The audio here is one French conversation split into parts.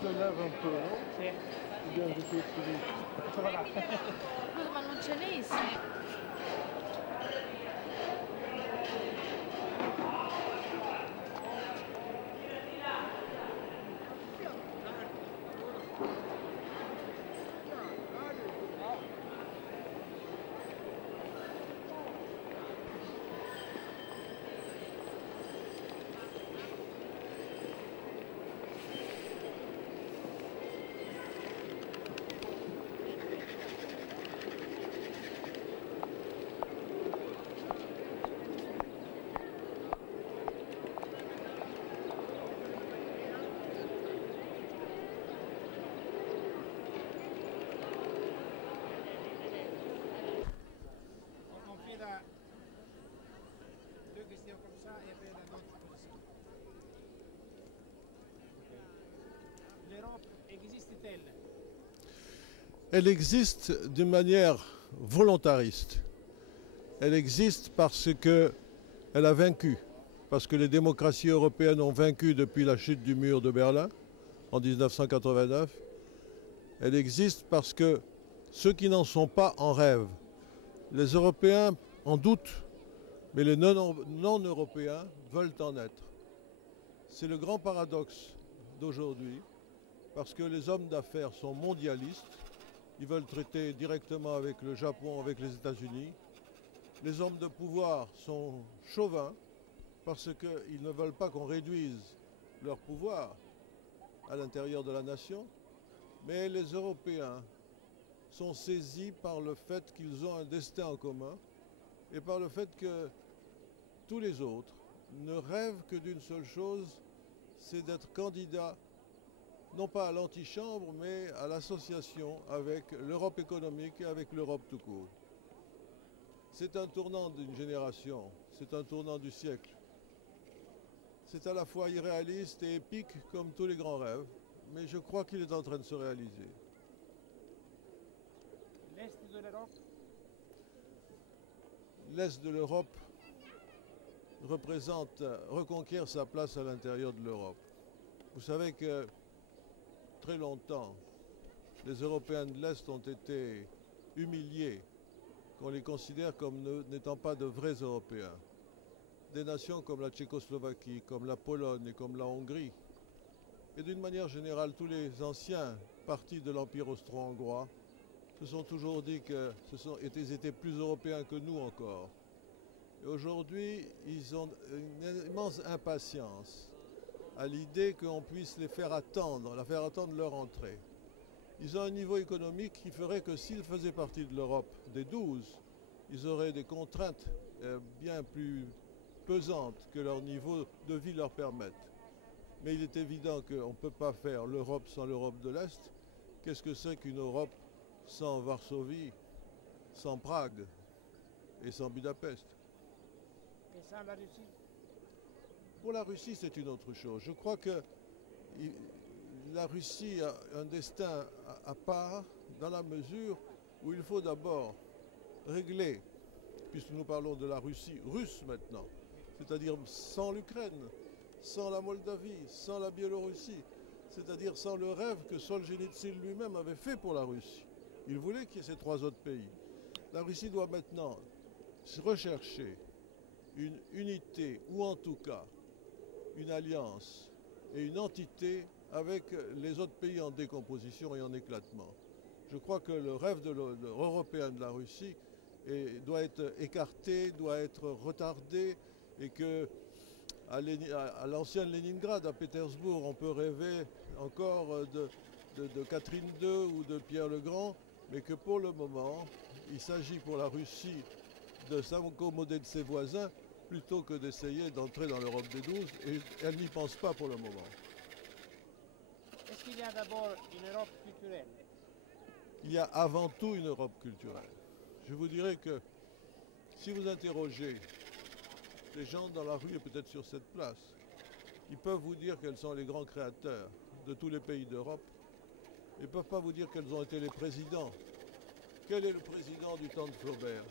se leva un po', no? Sì. Vediamo se questo riesce. Scusa, va. Scusa, ma non ce n'è? On fait deux questions comme ça et après la autre position. L'Europe existe-t-elle? Elle existe d'une manière volontariste. Elle existe parce qu'elle a vaincu, parce que les démocraties européennes ont vaincu depuis la chute du mur de Berlin en 1989. Elle existe parce que ceux qui n'en sont pas en rêvent. Les Européens en doutent, mais les non-Européens veulent en être. C'est le grand paradoxe d'aujourd'hui, parce que les hommes d'affaires sont mondialistes. Ils veulent traiter directement avec le Japon, avec les États-Unis. Les hommes de pouvoir sont chauvins parce qu'ils ne veulent pas qu'on réduise leur pouvoir à l'intérieur de la nation. Mais les Européens sont saisis par le fait qu'ils ont un destin en commun et par le fait que tous les autres ne rêvent que d'une seule chose, c'est d'être candidats non pas à l'antichambre, mais à l'association avec l'Europe économique et avec l'Europe tout court. C'est un tournant d'une génération, c'est un tournant du siècle. C'est à la fois irréaliste et épique comme tous les grands rêves, mais je crois qu'il est en train de se réaliser. L'Est de l'Europe? L'Est de l'Europe représente reconquérir sa place à l'intérieur de l'Europe. Vous savez que très longtemps, les Européens de l'Est ont été humiliés, qu'on les considère comme n'étant pas de vrais Européens. Des nations comme la Tchécoslovaquie, comme la Pologne et comme la Hongrie, et d'une manière générale tous les anciens partis de l'Empire austro-hongrois se sont toujours dit qu'ils étaient plus européens que nous encore. Et aujourd'hui, ils ont une immense impatience à l'idée qu'on puisse les faire attendre leur entrée. Ils ont un niveau économique qui ferait que s'ils faisaient partie de l'Europe des 12, ils auraient des contraintes bien plus pesantes que leur niveau de vie leur permette. Mais il est évident qu'on ne peut pas faire l'Europe sans l'Europe de l'Est. Qu'est-ce que c'est qu'une Europe sans Varsovie, sans Prague et sans Budapest? Et sans la Russie? Pour la Russie, c'est une autre chose. Je crois que la Russie a un destin à part dans la mesure où il faut d'abord régler, puisque nous parlons de la Russie russe maintenant, c'est-à-dire sans l'Ukraine, sans la Moldavie, sans la Biélorussie, c'est-à-dire sans le rêve que Solzhenitsyn lui-même avait fait pour la Russie. Il voulait qu'il y ait ces trois autres pays. La Russie doit maintenant rechercher une unité, ou en tout cas une alliance et une entité avec les autres pays en décomposition et en éclatement. Je crois que le rêve européen de la Russie doit être écarté, doit être retardé, et que à l'ancienne Leningrad, à Pétersbourg, on peut rêver encore de Catherine II ou de Pierre le Grand, mais que pour le moment, il s'agit pour la Russie de s'accommoder de ses voisins plutôt que d'essayer d'entrer dans l'Europe des 12, et elle n'y pense pas pour le moment. Est-ce qu'il y a d'abord une Europe culturelle? Il y a avant tout une Europe culturelle. Je vous dirais que si vous interrogez les gens dans la rue et peut-être sur cette place, ils peuvent vous dire quels sont les grands créateurs de tous les pays d'Europe. Ils ne peuvent pas vous dire quels ont été les présidents. Quel est le président du temps de Flaubert?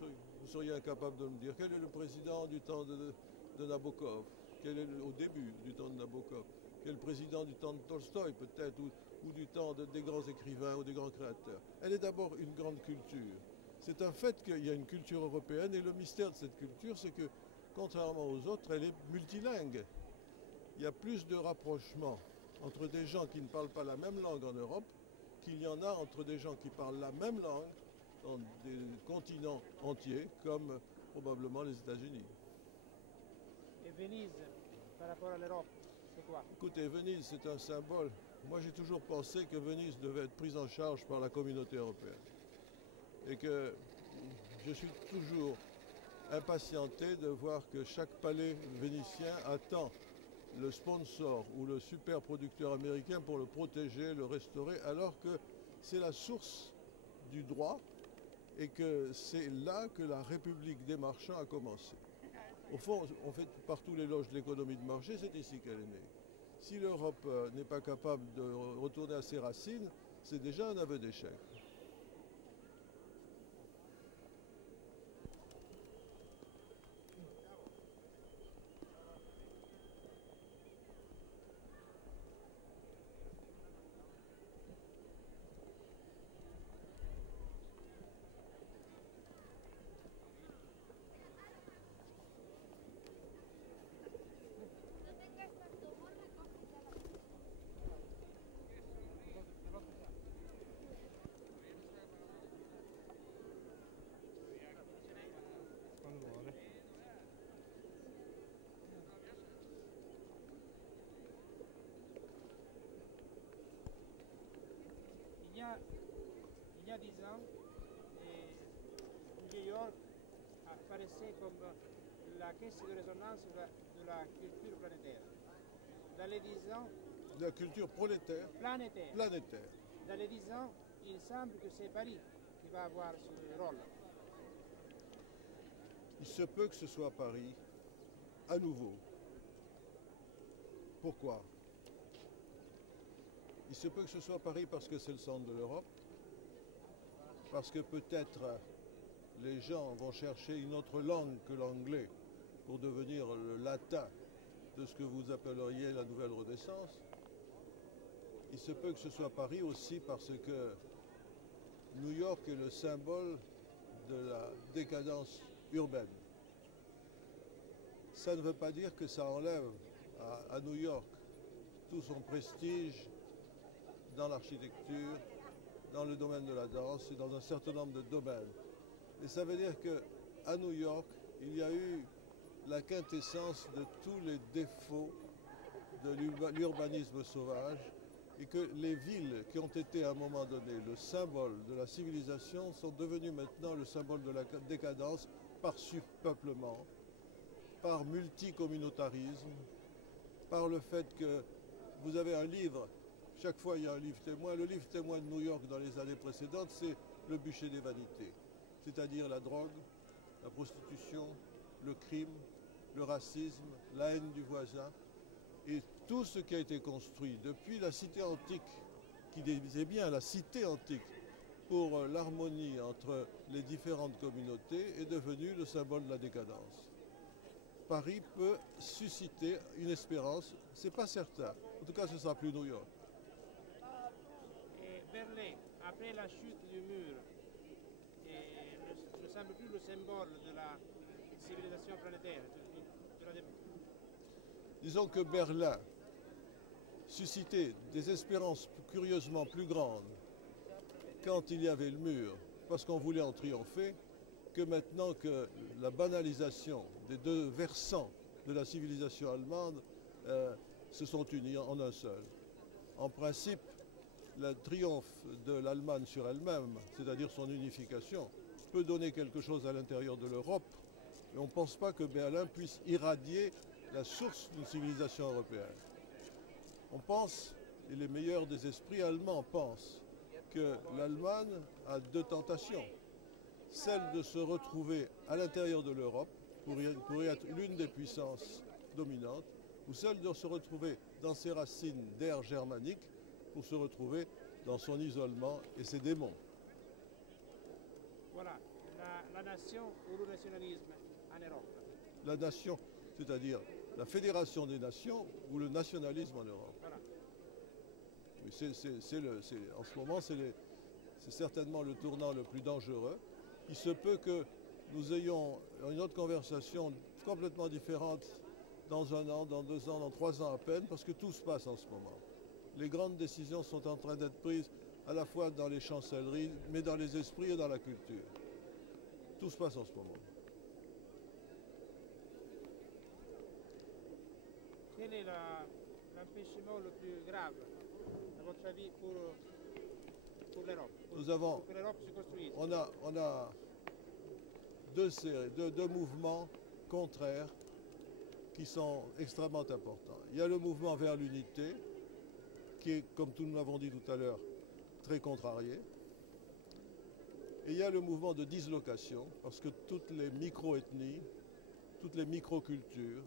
Vous seriez incapable de me dire. Quel est le président du temps de Nabokov? Quel est au début du temps de Nabokov? qui est le président du temps de Tolstoï peut-être, ou du temps des grands écrivains ou des grands créateurs. Elle est d'abord une grande culture. C'est un fait qu'il y a une culture européenne et le mystère de cette culture, c'est que, contrairement aux autres, elle est multilingue. Il y a plus de rapprochement entre des gens qui ne parlent pas la même langue en Europe qu'il y en a entre des gens qui parlent la même langue dans des continents entiers, comme probablement les États-Unis. Et Venise, par rapport à l'Europe, c'est quoi? Écoutez, Venise, c'est un symbole. Moi, j'ai toujours pensé que Venise devait être prise en charge par la communauté européenne. Et que je suis toujours impatienté de voir que chaque palais vénitien attend le sponsor ou le super producteur américain pour le protéger, le restaurer, alors que c'est la source du droit et que c'est là que la République des marchands a commencé. Au fond, on fait partout l'éloge de l'économie de marché, c'est ici qu'elle est née. Si l'Europe n'est pas capable de retourner à ses racines, c'est déjà un aveu d'échec. Il y a 10 ans, New York apparaissait comme la caisse de résonance de la culture planétaire. Dans les 10 ans... La culture prolétaire, planétaire. planétaire. Dans les 10 ans, il semble que c'est Paris qui va avoir ce rôle. Il se peut que ce soit Paris, à nouveau. Pourquoi? Il se peut que ce soit Paris parce que c'est le centre de l'Europe, parce que peut-être les gens vont chercher une autre langue que l'anglais pour devenir le latin de ce que vous appelleriez la nouvelle Renaissance. Il se peut que ce soit Paris aussi parce que New York est le symbole de la décadence urbaine. Ça ne veut pas dire que ça enlève à New York tout son prestige dans l'architecture, dans le domaine de la danse et dans un certain nombre de domaines. Et ça veut dire qu'à New York, il y a eu la quintessence de tous les défauts de l'urbanisme sauvage et que les villes qui ont été à un moment donné le symbole de la civilisation sont devenues maintenant le symbole de la décadence par surpeuplement, par multicommunautarisme, par le fait que vous avez un livre. Chaque fois, il y a un livre témoin. Le livre témoin de New York dans les années précédentes, c'est le bûcher des vanités, c'est-à-dire la drogue, la prostitution, le crime, le racisme, la haine du voisin. Et tout ce qui a été construit depuis la cité antique, qui disait bien la cité antique, pour l'harmonie entre les différentes communautés, est devenu le symbole de la décadence. Paris peut susciter une espérance, c'est pas certain. En tout cas, ce ne sera plus New York. Berlin, après la chute du mur, ne semble plus le symbole de la civilisation planétaire. Disons que Berlin suscitait des espérances curieusement plus grandes quand il y avait le mur, parce qu'on voulait en triompher, que maintenant que la banalisation des deux versants de la civilisation allemande se sont unis en un seul. En principe, le triomphe de l'Allemagne sur elle-même, c'est-à-dire son unification, peut donner quelque chose à l'intérieur de l'Europe, mais on ne pense pas que Berlin puisse irradier la source d'une civilisation européenne. On pense, et les meilleurs des esprits allemands pensent, que l'Allemagne a deux tentations. Celle de se retrouver à l'intérieur de l'Europe pour y être l'une des puissances dominantes, ou celle de se retrouver dans ses racines d'air germanique pour se retrouver dans son isolement et ses démons. Voilà, la nation ou le nationalisme en Europe. La nation, c'est-à-dire la fédération des nations ou le nationalisme en Europe. Voilà. En ce moment, c'est certainement le tournant le plus dangereux. Il se peut que nous ayons une autre conversation complètement différente dans 1 an, dans 2 ans, dans 3 ans à peine, parce que tout se passe en ce moment. Les grandes décisions sont en train d'être prises à la fois dans les chancelleries, mais dans les esprits et dans la culture. Tout se passe en ce moment. Quel est l'empêchement le plus grave, à votre avis, pour l'Europe? Pour que l'Europe se construise. On a deux mouvements contraires qui sont extrêmement importants. Il y a le mouvement vers l'unité, qui est, comme nous l'avons dit tout à l'heure, très contrarié. Et il y a le mouvement de dislocation, parce que toutes les micro-ethnies, toutes les micro-cultures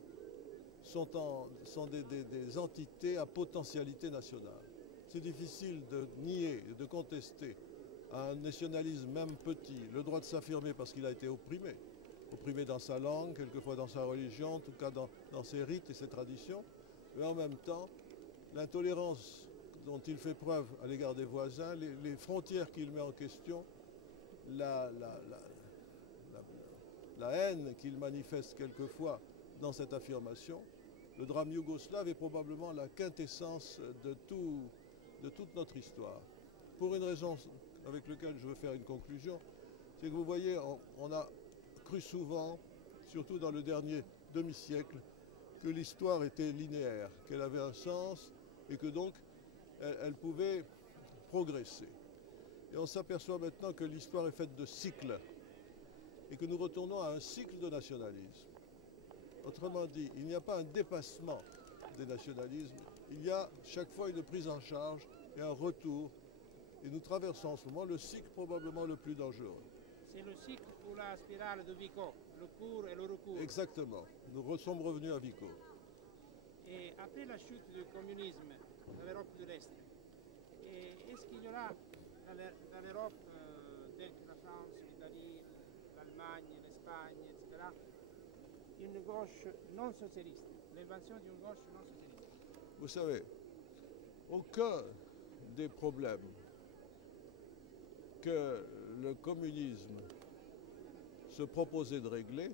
sont des entités à potentialité nationale. C'est difficile de nier, de contester à un nationalisme même petit le droit de s'affirmer parce qu'il a été opprimé. Opprimé dans sa langue, quelquefois dans sa religion, en tout cas dans ses rites et ses traditions. Mais en même temps, l'intolérance dont il fait preuve à l'égard des voisins, les frontières qu'il met en question, la haine qu'il manifeste quelquefois dans cette affirmation, le drame yougoslave est probablement la quintessence de toute notre histoire. Pour une raison avec laquelle je veux faire une conclusion, c'est que vous voyez, on a cru souvent, surtout dans le dernier demi-siècle, que l'histoire était linéaire, qu'elle avait un sens et que donc elle pouvait progresser. Et on s'aperçoit maintenant que l'histoire est faite de cycles et que nous retournons à un cycle de nationalisme. Autrement dit, il n'y a pas un dépassement des nationalismes, il y a chaque fois une prise en charge et un retour. Et nous traversons en ce moment le cycle probablement le plus dangereux. C'est le cycle ou la spirale de Vico, le cours et le recours. Exactement. Nous sommes revenus à Vico. Et après la chute du communisme dans l'Europe de l'Est, est-ce qu'il y aura dans l'Europe, telle que la France, l'Italie, l'Allemagne, l'Espagne, etc., une gauche non socialiste, l'invention d'une gauche non socialiste? Vous savez, aucun des problèmes que le communisme se proposait de régler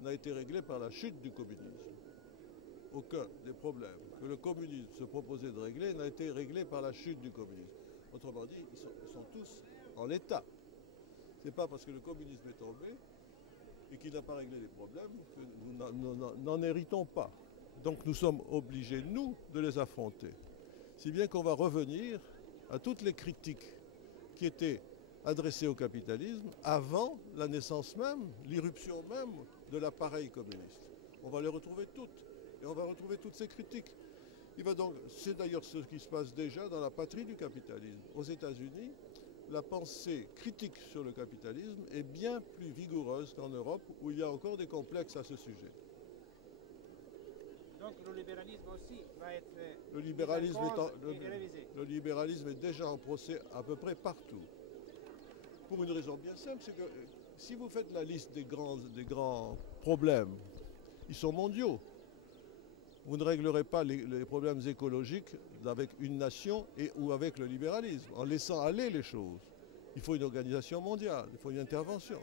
n'a été réglé par la chute du communisme. Aucun des problèmes que le communisme se proposait de régler n'a été réglé par la chute du communisme. Autrement dit, ils sont tous en l'état. Ce n'est pas parce que le communisme est tombé et qu'il n'a pas réglé les problèmes que nous n'en héritons pas. Donc nous sommes obligés, nous, de les affronter. Si bien qu'on va revenir à toutes les critiques qui étaient adressées au capitalisme avant la naissance même, l'irruption même de l'appareil communiste. On va les retrouver toutes. Et on va retrouver toutes ces critiques. C'est d'ailleurs ce qui se passe déjà dans la patrie du capitalisme. Aux États-Unis, la pensée critique sur le capitalisme est bien plus vigoureuse qu'en Europe, où il y a encore des complexes à ce sujet. Donc le libéralisme aussi va être le libéralisme est déjà en procès à peu près partout. Pour une raison bien simple, c'est que si vous faites la liste des grands problèmes, ils sont mondiaux. Vous ne réglerez pas les problèmes écologiques avec une nation ou avec le libéralisme, en laissant aller les choses. Il faut une organisation mondiale, il faut une intervention.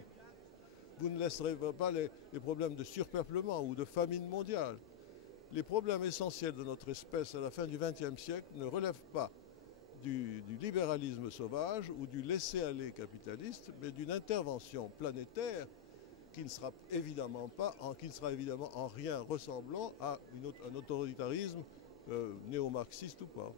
Vous ne laisserez pas les problèmes de surpeuplement ou de famine mondiale. Les problèmes essentiels de notre espèce à la fin du XXe siècle ne relèvent pas du libéralisme sauvage ou du laisser-aller capitaliste, mais d'une intervention planétaire qui ne sera évidemment en rien ressemblant à un autoritarisme néo-marxiste ou pas.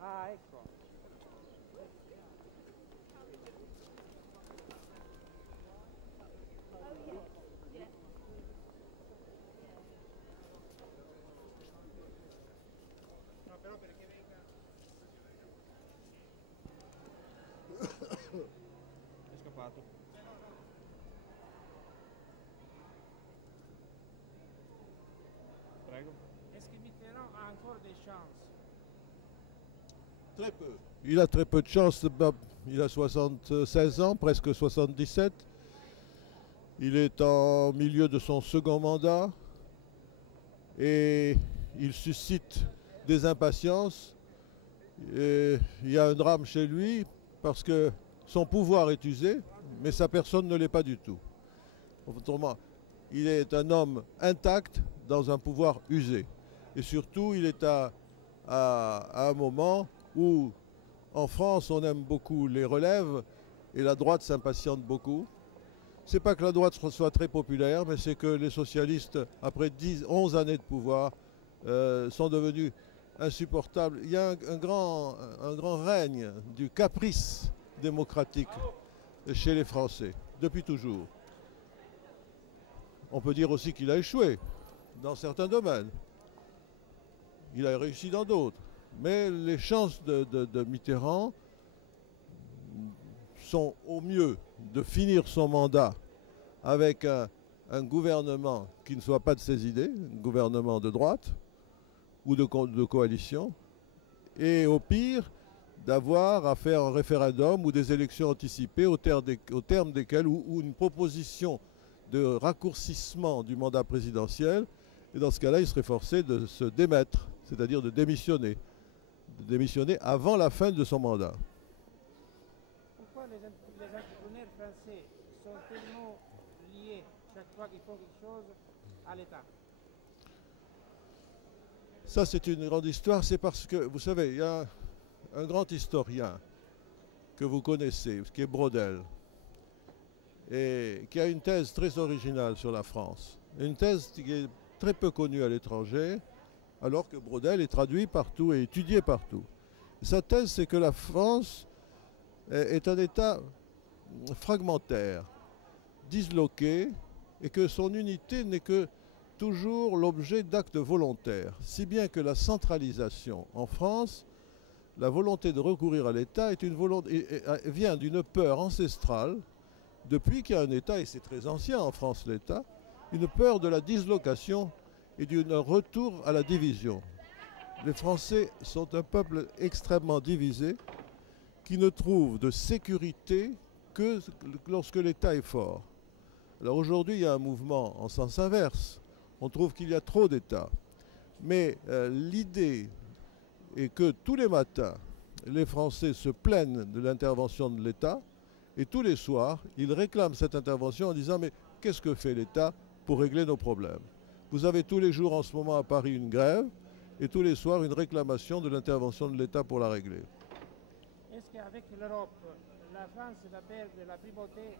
Ah, ecco. No, però perché venga... È scappato. Très peu. Il a très peu de chance. Il a 76 ans, presque 77. Il est en milieu de son second mandat et il suscite des impatiences. Et il y a un drame chez lui parce que son pouvoir est usé, mais sa personne ne l'est pas du tout. Autrement, il est un homme intact dans un pouvoir usé. Et surtout, il est à un moment où, en France, on aime beaucoup les relèves et la droite s'impatiente beaucoup. C'est pas que la droite soit très populaire, mais c'est que les socialistes, après 11 années de pouvoir, sont devenus insupportables. Il y a un grand règne du caprice démocratique chez les Français, depuis toujours. On peut dire aussi qu'il a échoué dans certains domaines. Il a réussi dans d'autres. Mais les chances de Mitterrand sont au mieux de finir son mandat avec un gouvernement qui ne soit pas de ses idées, un gouvernement de droite ou de coalition, et au pire d'avoir à faire un référendum ou des élections anticipées au terme desquelles, ou une proposition de raccourcissement du mandat présidentiel, et dans ce cas-là, il serait forcé de se démettre, c'est-à-dire de démissionner avant la fin de son mandat. Pourquoi les entrepreneurs français sont tellement liés chaque fois qu'ils font quelque chose à l'État? Ça, c'est une grande histoire. C'est parce que, vous savez, il y a un grand historien que vous connaissez, qui est Braudel, et qui a une thèse très originale sur la France. Une thèse qui est très peu connue à l'étranger, alors que Braudel est traduit partout et étudié partout. Sa thèse, c'est que la France est un État fragmentaire, disloqué, et que son unité n'est que toujours l'objet d'actes volontaires. Si bien que la centralisation en France, la volonté de recourir à l'État vient d'une peur ancestrale, depuis qu'il y a un État, et c'est très ancien en France l'État, une peur de la dislocation et d'un retour à la division. Les Français sont un peuple extrêmement divisé qui ne trouve de sécurité que lorsque l'État est fort. Alors aujourd'hui, il y a un mouvement en sens inverse. On trouve qu'il y a trop d'États. Mais l'idée est que tous les matins, les Français se plaignent de l'intervention de l'État et tous les soirs, ils réclament cette intervention en disant « Mais qu'est-ce que fait l'État pour régler nos problèmes ?» Vous avez tous les jours en ce moment à Paris une grève et tous les soirs une réclamation de l'intervention de l'État pour la régler. Est-ce qu'avec l'Europe, la France va perdre la primauté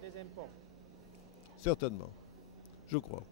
des impôts? Certainement, je crois.